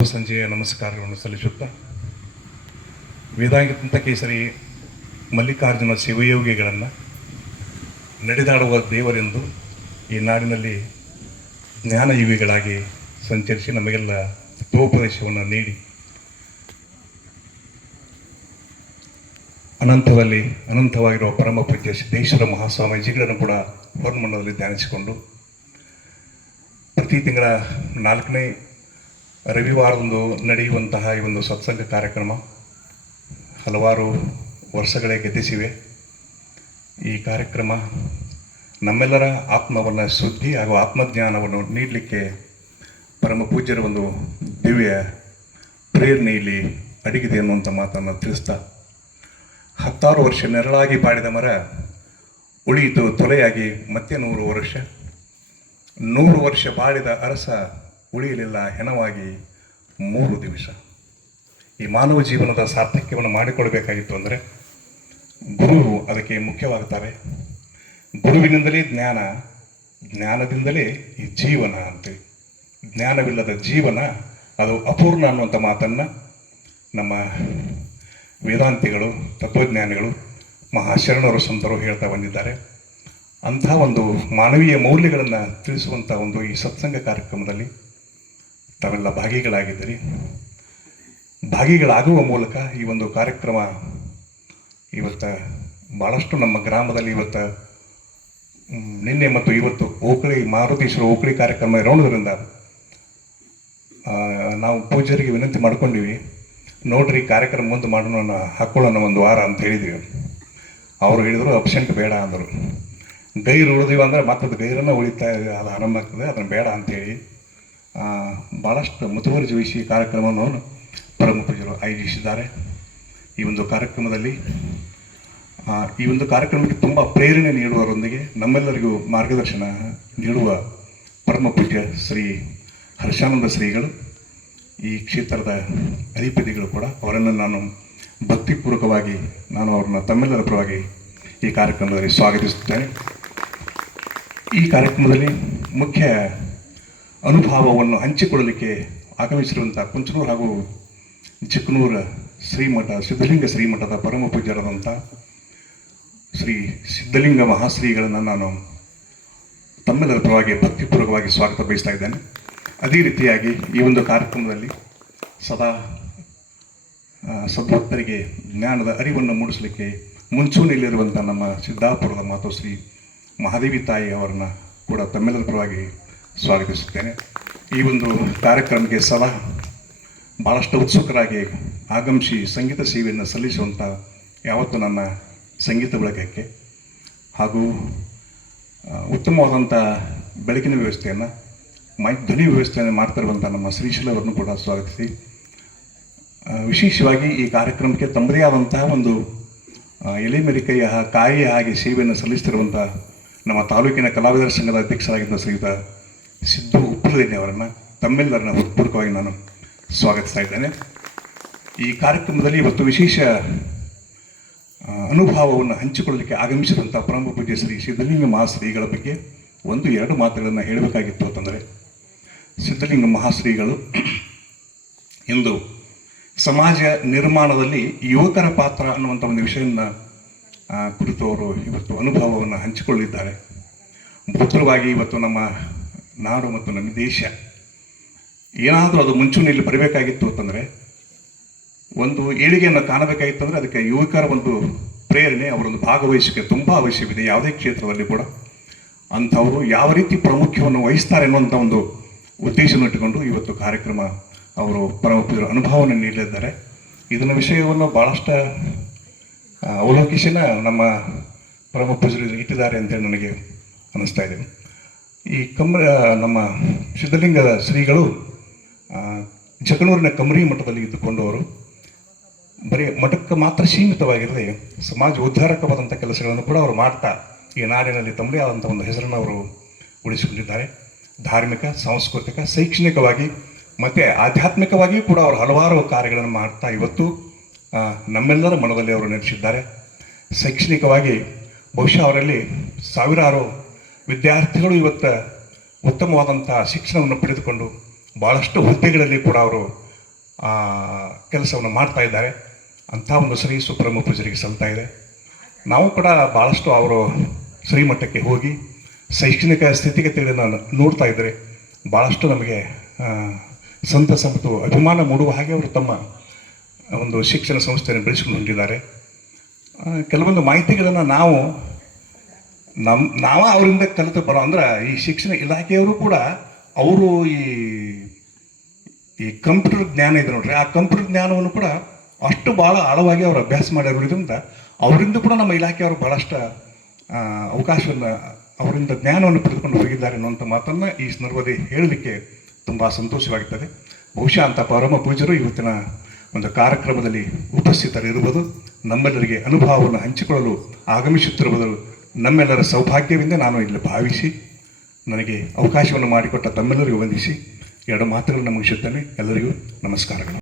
ಸಂಜೆಯ ನಮಸ್ಕಾರಗಳನ್ನು ಸಲ್ಲಿಸುತ್ತಾ ವೇದಾಂತ ಕೇಸರಿ ಮಲ್ಲಿಕಾರ್ಜುನ ಶಿವಯೋಗಿಗಳನ್ನು ನಡೆದಾಡುವ ದೇವರೆಂದು ಈ ನಾಡಿನಲ್ಲಿ ಜ್ಞಾನಯುಗಿಗಳಾಗಿ ಸಂಚರಿಸಿ ನಮಗೆಲ್ಲ ತತ್ವೋಪದೇಶವನ್ನು ನೀಡಿ ಅನಂತವಾಗಿರುವ ಪರಮ ಪೂಜ್ಯ ಸಿದ್ದೇಶ್ವರ ಮಹಾಸ್ವಾಮೀಜಿಗಳನ್ನು ಕೂಡ ಹೊರಮಂಡಲದಲ್ಲಿ ಧ್ಯಾನಿಸಿಕೊಂಡು ಪ್ರತಿ ತಿಂಗಳ 4ನೇ ರವಿವಾರದಂದು ನಡೆಯುವಂತಹ ಈ ಒಂದು ಸತ್ಸಂಗ ಕಾರ್ಯಕ್ರಮ ಹಲವಾರು ವರ್ಷಗಳೇ ಗೆದ್ದಿಸಿವೆ. ಈ ಕಾರ್ಯಕ್ರಮ ನಮ್ಮೆಲ್ಲರ ಆತ್ಮವನ್ನು ಶುದ್ಧಿ ಹಾಗೂ ಆತ್ಮಜ್ಞಾನವನ್ನು ನೀಡಲಿಕ್ಕೆ ಪರಮ ಪೂಜ್ಯರ ಒಂದು ದಿವ್ಯ ಪ್ರೇರಣೆ ಇಲ್ಲಿ ಅಡಗಿದೆ ಅನ್ನುವಂಥ ಮಾತನ್ನು ತಿಳಿಸ್ತಾ, 10 ವರ್ಷ ನೆರಳಾಗಿ ಬಾಡಿದ ಮರ ಉಳಿಯಿತು ತೊಲೆಯಾಗಿ ಮತ್ತೆ 100 ವರ್ಷ, 100 ವರ್ಷ ಬಾಳಿದ ಅರಸ ಉಳಿಯಲಿಲ್ಲ ಹೆಣವಾಗಿ 3 ದಿವಸ. ಈ ಮಾನವ ಜೀವನದ ಸಾರ್ಥಕ್ಯವನ್ನು ಮಾಡಿಕೊಳ್ಬೇಕಾಗಿತ್ತು ಅಂದರೆ ಗುರು ಅದಕ್ಕೆ ಮುಖ್ಯವಾಗುತ್ತಾರೆ. ಗುರುವಿನಿಂದಲೇ ಜ್ಞಾನ, ಜ್ಞಾನದಿಂದಲೇ ಈ ಜೀವನ ಅಂತೇಳಿ. ಜ್ಞಾನವಿಲ್ಲದ ಜೀವನ ಅದು ಅಪೂರ್ಣ ಅನ್ನುವಂಥ ಮಾತನ್ನು ನಮ್ಮ ವೇದಾಂತಿಗಳು, ತತ್ವಜ್ಞಾನಿಗಳು, ಮಹಾಶರಣರು ಸಂತರು ಹೇಳ್ತಾ ಬಂದಿದ್ದಾರೆ. ಅಂಥ ಒಂದು ಮಾನವೀಯ ಮೌಲ್ಯಗಳನ್ನು ತಿಳಿಸುವಂಥ ಒಂದು ಈ ಸತ್ಸಂಗ ಕಾರ್ಯಕ್ರಮದಲ್ಲಿ ತಾವೆಲ್ಲ ಭಾಗಿಗಳಾಗಿದ್ದೀರಿ. ಭಾಗಿಗಳಾಗುವ ಮೂಲಕ ಈ ಒಂದು ಕಾರ್ಯಕ್ರಮ ಇವತ್ತು ಭಾಳಷ್ಟು ನಮ್ಮ ಗ್ರಾಮದಲ್ಲಿ ಇವತ್ತು ನಿನ್ನೆ ಮತ್ತು ಇವತ್ತು ಓಕಳಿ ಮಾರುತೇಶ್ವರ ಓಕಳಿ ಕಾರ್ಯಕ್ರಮ ಇರೋದ್ರಿಂದ ನಾವು ಪೂಜಾರಿಗೆ ವಿನಂತಿ ಮಾಡ್ಕೊಂಡಿವಿ, ನೋಡ್ರಿ ಕಾರ್ಯಕ್ರಮ ಮುಂದೆ ಮಾಡೋಣ, ಹಾಕ್ಕೊಳ್ಳೋಣ ಒಂದು ವಾರ ಅಂತ ಹೇಳಿದ್ವಿ. ಅವರು ಹೇಳಿದರು ಅಬ್ಸೆಂಟ್ ಬೇಡ ಅಂದರು. ಗೈರು ಉಳಿದೀವಿ ಅಂದರೆ ಮತ್ತದು ಗೈರನ್ನು ಉಳಿತಾ ಇದೆ, ಅದು ಆರಂಭ ಆಗ್ತದೆ, ಅದನ್ನು ಬೇಡ ಅಂಥೇಳಿ ಭಾಳಷ್ಟು ಮುತುವರ್ಜಿ ವಹಿಸಿ ಕಾರ್ಯಕ್ರಮವನ್ನು ಪರಮ ಪೂಜ್ಯರು ಆಯೋಜಿಸಿದ್ದಾರೆ. ಈ ಒಂದು ಕಾರ್ಯಕ್ರಮದಲ್ಲಿ ಈ ಒಂದು ಕಾರ್ಯಕ್ರಮಕ್ಕೆ ತುಂಬ ಪ್ರೇರಣೆ ನೀಡುವವರೊಂದಿಗೆ ನಮ್ಮೆಲ್ಲರಿಗೂ ಮಾರ್ಗದರ್ಶನ ನೀಡುವ ಪರಮ ಪೂಜ್ಯ ಶ್ರೀ ಹರ್ಷಾನಂದ ಶ್ರೀಗಳು, ಈ ಕ್ಷೇತ್ರದ ಅಧಿಪತಿಗಳು ಕೂಡ. ಅವರನ್ನು ನಾನು ಭಕ್ತಿಪೂರ್ವಕವಾಗಿ ಅವ್ರನ್ನ ತಮ್ಮೆಲ್ಲರ ಪರವಾಗಿ ಈ ಕಾರ್ಯಕ್ರಮದಲ್ಲಿ ಸ್ವಾಗತಿಸುತ್ತೇನೆ. ಈ ಕಾರ್ಯಕ್ರಮದಲ್ಲಿ ಮುಖ್ಯ ಅನುಭವವನ್ನು ಹಂಚಿಕೊಳ್ಳಲಿಕ್ಕೆ ಆಗಮಿಸಿರುವಂಥ ಕುಂಚನೂರು ಹಾಗೂ ಚಿಕ್ಕನೂರ ಶ್ರೀಮಠ ಸಿದ್ಧಲಿಂಗ ಶ್ರೀಮಠದ ಪರಮ ಪೂಜ್ಯರಾದಂಥ ಶ್ರೀ ಸಿದ್ಧಲಿಂಗ ಮಹಾಶ್ರೀಗಳನ್ನು ನಾನು ತಮ್ಮೆಲ್ಲರ ಪರವಾಗಿ ಭಕ್ತಿಪೂರ್ವಕವಾಗಿ ಸ್ವಾಗತ ಬಯಸ್ತಾ ಇದ್ದೇನೆ. ಅದೇ ರೀತಿಯಾಗಿ ಈ ಒಂದು ಕಾರ್ಯಕ್ರಮದಲ್ಲಿ ಸದಾ ಸದ್ಭಕ್ತರಿಗೆ ಜ್ಞಾನದ ಅರಿವನ್ನು ಮೂಡಿಸಲಿಕ್ಕೆ ಮುಂಚೂಣಿಯಲ್ಲಿರುವಂಥ ನಮ್ಮ ಸಿದ್ದಾಪುರದ ಮಾತೋಶ್ರೀ ಮಹಾದೇವಿ ತಾಯಿ ಅವರನ್ನ ಕೂಡ ತಮ್ಮೆಲ್ಲರ ಪರವಾಗಿ ಸ್ವಾಗತಿಸುತ್ತೇನೆ. ಈ ಒಂದು ಕಾರ್ಯಕ್ರಮಕ್ಕೆ ಸದಾ ಭಾಳಷ್ಟು ಉತ್ಸುಕರಾಗಿ ಆಗಮಿಸಿ ಸಂಗೀತ ಸೇವೆಯನ್ನು ಸಲ್ಲಿಸುವಂಥ ಯಾವತ್ತು ನನ್ನ ಸಂಗೀತ ಬಳಗಕ್ಕೆ ಹಾಗೂ ಉತ್ತಮವಾದಂಥ ಬೆಳಕಿನ ವ್ಯವಸ್ಥೆಯನ್ನು, ಧ್ವನಿ ವ್ಯವಸ್ಥೆಯನ್ನು ಮಾಡ್ತಿರುವಂಥ ನಮ್ಮ ಶ್ರೀಶೈಲವರನ್ನು ಕೂಡ ಸ್ವಾಗತಿಸಿ, ವಿಶೇಷವಾಗಿ ಈ ಕಾರ್ಯಕ್ರಮಕ್ಕೆ ತಮ್ಮದೇ ಆದಂತಹ ಒಂದು ಎಲೆಮೆರಿಕೆಯ ಕಾಯಿಯ ಹಾಗೆ ಸೇವೆಯನ್ನು ಸಲ್ಲಿಸ್ತಿರುವಂಥ ನಮ್ಮ ತಾಲೂಕಿನ ಕಲಾವಿದರ ಸಂಘದ ಅಧ್ಯಕ್ಷರಾಗಿದ್ದ ಶ್ರೀಯುತ ಸಿದ್ದು ಉಪ್ಪಲದೇನಿ ಅವರನ್ನು ತಮ್ಮೆಲ್ಲರನ್ನ ಹೃತ್ಪೂರ್ವಕವಾಗಿ ನಾನು ಸ್ವಾಗತಿಸ್ತಾ ಇದ್ದೇನೆ. ಈ ಕಾರ್ಯಕ್ರಮದಲ್ಲಿ ಇವತ್ತು ವಿಶೇಷ ಅನುಭವವನ್ನು ಹಂಚಿಕೊಳ್ಳಲಿಕ್ಕೆ ಆಗಮಿಸಿರುವಂಥ ಪರಮ ಪೂಜ್ಯ ಶ್ರೀ ಸಿದ್ಧಲಿಂಗ ಮಹಾಶ್ರೀಗಳ ಬಗ್ಗೆ 1-2 ಮಾತುಗಳನ್ನು ಹೇಳಬೇಕಾಗಿತ್ತು ಅಂತಂದರೆ, ಸಿದ್ಧಲಿಂಗ ಮಹಾಶ್ರೀಗಳು ಇಂದು ಸಮಾಜ ನಿರ್ಮಾಣದಲ್ಲಿ ಯುವಕರ ಪಾತ್ರ ಅನ್ನುವಂಥ ಒಂದು ವಿಷಯವನ್ನು ಕುರಿತು ಅವರು ಇವತ್ತು ಅನುಭವವನ್ನು ಹಂಚಿಕೊಳ್ಳಿದ್ದಾರೆ. ಭೂತರವಾಗಿ ಇವತ್ತು ನಮ್ಮ ನಾಡು ಮತ್ತು ನಮ್ಮ ದೇಶ ಏನಾದರೂ ಅದು ಮುಂಚೂಣಿಯಲ್ಲಿ ಬರಬೇಕಾಗಿತ್ತು ಅಂತಂದರೆ, ಒಂದು ಏಳಿಗೆಯನ್ನು ಕಾಣಬೇಕಾಗಿತ್ತು ಅಂದರೆ ಅದಕ್ಕೆ ಯುವಕರ ಒಂದು ಪ್ರೇರಣೆ, ಅವರೊಂದು ಭಾಗವಹಿಸಿಕೆ ತುಂಬ ಅವಶ್ಯವಿದೆ. ಯಾವುದೇ ಕ್ಷೇತ್ರದಲ್ಲಿ ಕೂಡ ಅಂಥವರು ಯಾವ ರೀತಿ ಪ್ರಾಮುಖ್ಯವನ್ನು ವಹಿಸ್ತಾರೆ ಅನ್ನುವಂಥ ಒಂದು ಉದ್ದೇಶವನ್ನು ಇಟ್ಟುಕೊಂಡು ಇವತ್ತು ಕಾರ್ಯಕ್ರಮ ಅವರು ಪರಮ ಪೂಜ್ಯರ ಅನುಭವವನ್ನು ನೀಡಲಿದ್ದಾರೆ. ಇದನ್ನ ವಿಷಯವನ್ನು ಭಾಳಷ್ಟು ಅವಲೋಕಿಸಿನ ನಮ್ಮ ಪರಮ ಪೂಜ್ಯರು ಇಟ್ಟಿದ್ದಾರೆ ಅಂತೇಳಿ ನನಗೆ ಅನ್ನಿಸ್ತಾ ಇದೆ. ಈ ನಮ್ಮ ಸಿದ್ಧಲಿಂಗ ಶ್ರೀಗಳು ಜಕನೂರಿನ ಕಮರಿ ಮಠದಲ್ಲಿ ಇದ್ದುಕೊಂಡವರು ಬರೀ ಮಠಕ್ಕೆ ಮಾತ್ರ ಸೀಮಿತವಾಗಿರದೆ ಸಮಾಜ ಉದ್ಧಾರಕವಾದಂಥ ಕೆಲಸಗಳನ್ನು ಕೂಡ ಅವರು ಮಾಡ್ತಾ ಈ ನಾಡಿನಲ್ಲಿ ತಮ್ಮದೇ ಆದಂಥ ಒಂದು ಹೆಸರನ್ನು ಅವರು ಉಳಿಸಿಕೊಂಡಿದ್ದಾರೆ. ಧಾರ್ಮಿಕ, ಸಾಂಸ್ಕೃತಿಕ, ಶೈಕ್ಷಣಿಕವಾಗಿ ಮತ್ತು ಆಧ್ಯಾತ್ಮಿಕವಾಗಿಯೂ ಕೂಡ ಅವರು ಹಲವಾರು ಕಾರ್ಯಗಳನ್ನು ಮಾಡ್ತಾ ಇವತ್ತು ನಮ್ಮೆಲ್ಲರ ಮನದಲ್ಲಿ ಅವರು ನೆಲೆಸಿದ್ದಾರೆ. ಶೈಕ್ಷಣಿಕವಾಗಿ ಬಹುಶಃ ಅವರಲ್ಲಿ ಸಾವಿರಾರು ವಿದ್ಯಾರ್ಥಿಗಳು ಇವತ್ತು ಉತ್ತಮವಾದಂಥ ಶಿಕ್ಷಣವನ್ನು ಪಡೆದುಕೊಂಡು ಭಾಳಷ್ಟು ಹುದ್ದೆಗಳಲ್ಲಿ ಕೂಡ ಅವರು ಕೆಲಸವನ್ನು ಮಾಡ್ತಾ ಇದ್ದಾರೆ. ಅಂಥ ಒಂದು ಶ್ರೀ ಸುಬ್ರಹ್ಮ ಪೂಜರಿಗೆ ಸಲ್ತಾ ಇದೆ. ನಾವು ಕೂಡ ಭಾಳಷ್ಟು ಅವರು ಶ್ರೀಮಠಕ್ಕೆ ಹೋಗಿ ಶೈಕ್ಷಣಿಕ ಸ್ಥಿತಿಗತಿಗಳನ್ನು ನೋಡ್ತಾ ಇದ್ದರೆ ಭಾಳಷ್ಟು ನಮಗೆ ಸಂತಸ ಮತ್ತು ಅಭಿಮಾನ ಮೂಡುವ ಹಾಗೆ ಅವರು ತಮ್ಮ ಒಂದು ಶಿಕ್ಷಣ ಸಂಸ್ಥೆಯನ್ನು ಬೆಳೆಸ್ಕೊಂಡು ಹೊಂದಿದ್ದಾರೆ. ಕೆಲವೊಂದು ಮಾಹಿತಿಗಳನ್ನು ನಾವು ಅವರಿಂದ ಕಲಿತು ಬರೋ ಅಂದ್ರೆ ಈ ಶಿಕ್ಷಣ ಇಲಾಖೆಯವರು ಕೂಡ ಅವರು ಈ ಕಂಪ್ಯೂಟರ್ ಜ್ಞಾನ ಇದೆ ನೋಡ್ರಿ, ಆ ಕಂಪ್ಯೂಟರ್ ಜ್ಞಾನವನ್ನು ಕೂಡ ಅಷ್ಟು ಭಾಳ ಆಳವಾಗಿ ಅವರು ಅಭ್ಯಾಸ ಮಾಡಿರೋದ್ರಿಂದ ಅವರಿಂದ ಕೂಡ ನಮ್ಮ ಇಲಾಖೆಯವರು ಭಾಳಷ್ಟು ಅವಕಾಶವನ್ನು ಅವರಿಂದ ಜ್ಞಾನವನ್ನು ಪಡೆದುಕೊಂಡು ಹೋಗಿದ್ದಾರೆ ಅನ್ನುವಂಥ ಮಾತನ್ನು ಈ ಸಂದರ್ಭದಲ್ಲಿ ಹೇಳಲಿಕ್ಕೆ ತುಂಬ ಸಂತೋಷವಾಗುತ್ತದೆ. ಬಹುಶಃ ಅಂಥ ಪರಮ ಪೂಜ್ಯರು ಇವತ್ತಿನ ಒಂದು ಕಾರ್ಯಕ್ರಮದಲ್ಲಿ ಉಪಸ್ಥಿತರಿರುವುದು, ನಮ್ಮೆಲ್ಲರಿಗೆ ಅನುಭವವನ್ನು ಹಂಚಿಕೊಳ್ಳಲು ಆಗಮಿಸುತ್ತಿರುವುದು ನಮ್ಮೆಲ್ಲರ ಸೌಭಾಗ್ಯವೆಂದೇ ನಾನು ಇಲ್ಲಿ ಭಾವಿಸಿ, ನನಗೆ ಅವಕಾಶವನ್ನು ಮಾಡಿಕೊಟ್ಟ ತಮ್ಮೆಲ್ಲರಿಗೂ ವಂದಿಸಿ ಎರಡು ಮಾತುಗಳನ್ನು ಮುಗಿಸುತ್ತೇನೆ. ಎಲ್ಲರಿಗೂ ನಮಸ್ಕಾರಗಳು.